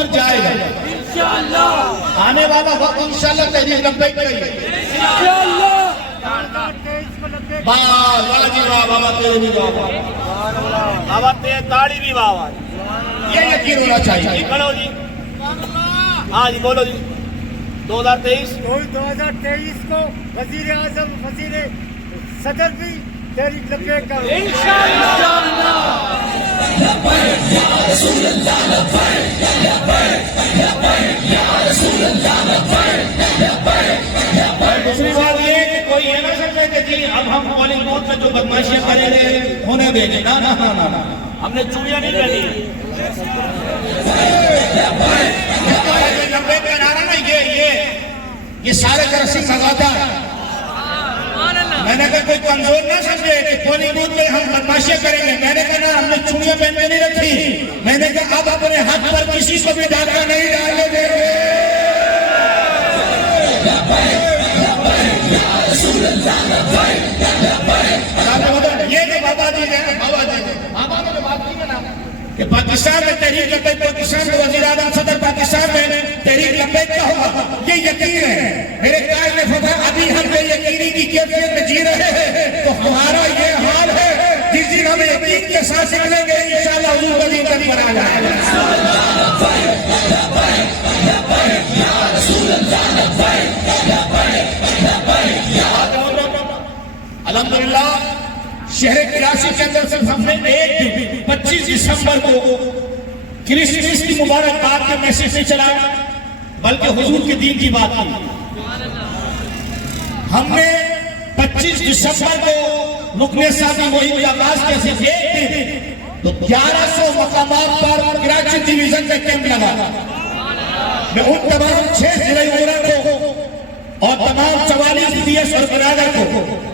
پر جائے گا انشاءاللہ، آنے والا وقت انشاءاللہ تحریک لبیک کا ہی ہے انشاءاللہ۔ واہ جی واہ، بابا تیرے بھی واہ، بابا تیرے تاڑی بھی واہ، یہ یقین ہونا چاہیے۔ کھڑو جی، ہاں جی بولو جی۔ 2023 کو وزیر اعظم، وزیر صدر بھی تحریک لبیک کا دوسری بات یہ کہ کوئی یہ نہ سکتے کہ جی اب ہم پولنگ بوتھ میں جو بدماشیاں کریں گے ہونے دیں گے، نہ ہم نے چوڑیاں نہیں پہنی ہیں۔ لبیک کا نعرہ نا یہ سارے کا رسیم لگاتا ہے۔ میں نے کہا کوئی کمزور نہ سمجھے کہ پولنگ بوتھ میں ہم بدماشیاں کریں گے، میں نے کہا ہم نے چوڑیاں پہن کے نہیں رکھی، میں نے کہا اب اپنے ہاتھ پر کسی کو بھی ڈاکہ نہیں ڈالنے دیں گے۔ یہ جو بابا جی ہیں، بابا جی نے جو بات کی نا کہ پاکستان میں تحریک لبیک، پاکستان میں وزیر اعظم صدر پاکستان میں تحریک لبیک کا ہوگا، یہ یقین ہے۔ میرے قائد نے فرمایا ابھی ہم بے یقینی کی کیفیت میں جی رہے ہیں، تو ہمارا یہ حال ہے جس دن ہم یقین کے ساتھ نکلیں گے انشاءاللہ حضور کا دین کبھی کرا جائے گا۔ الحمدللہ شہر کراچی کے اندر صرف ہم نے ایک دن 25 دسمبر کو کرسمس کی مبارکباد کے میسج نہیں چلایا، بلکہ حضور کے دین کی بات کی۔ ہم نے 25 دسمبر کو رکن ثانی مہم کی آغاز کے صرف ایک دن تو 1100 مقامات پر کراچی ڈویژن کا کیمپ لگا۔ میں ان تمام 6 ضلع امورا کو اور تمام 44 ڈی ایس اور برادر کو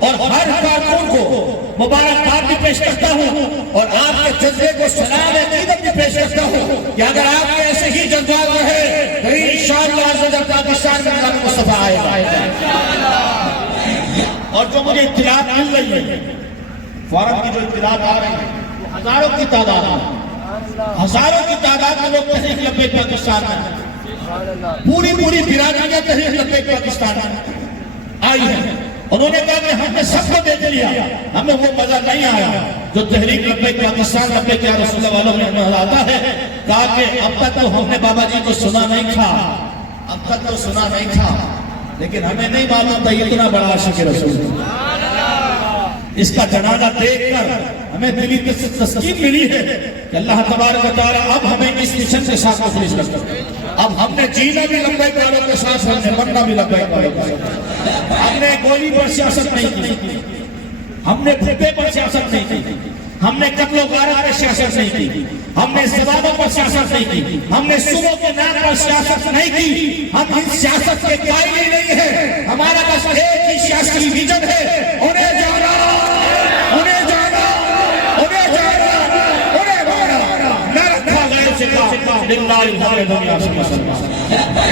اور ہر کارکن کو مبارکباد بھی پیش کرتا ہوں اور آپ کے جذبے کو سلام عقیدت بھی پیش کرتا ہوں کہ اگر آپ کے ایسے ہی جذبات رہے تو انشاءاللہ عزوجل پاکستان میں نظام مصطفیٰ آئے گا۔ اور جو مجھے اطلاعات مل رہی ہے، فورم کی جو اطلاعات آ رہی ہیں، ہزاروں کی تعداد میں لوگ تحریک لبیک پاکستان میں پوری برادریاں تحریک لبیک پاکستان میں آئی ہیں۔ انہوں نے کہا کہ ہم نے سب کو دیکھ لیا، ہمیں وہ مزہ نہیں آیا جو تحریک لبیک پاکستان لبیک یا رسول اللہ والوں میں ہمیں آتا ہے۔ کہا کہ اب تک تو ہم نے بابا جی کو سنا نہیں تھا، لیکن ہمیں نہیں معلوم تھا اتنا بڑا عاشق رسول۔ اس کا جنازہ دیکھ کر ہمیں دلی تسکین ملی ہے کہ اللہ تبارک و تعالیٰ اب ہمیں اس مشن کے ساتھ مخلص کرتا ہے۔ اب ہم نے جینا بھی لبیک والوں کے ساتھ، ہم نے مرنا بھی لبیک والوں کے ساتھ۔ ہم نے گولی پر سیاست نہیں کی، ہم نے بھوپے پر سیاست نہیں کی، ہم نے قتل و غارت پر سیاست نہیں کی، ہم نے زبانوں پر سیاست نہیں کی، ہم نے صوبوں کے نام پر سیاست نہیں کی۔ ہم ان سیاست کے قائل ہی نہیں ہیں، ہمارا بس ایک ہی سیاسی ویژن ہے، انہیں جانا، انہیں جانا، انہیں جانا، انہیں مانا، نہ رکھا غیر سے کا، للہ الحمد دنیا سے مسلمان۔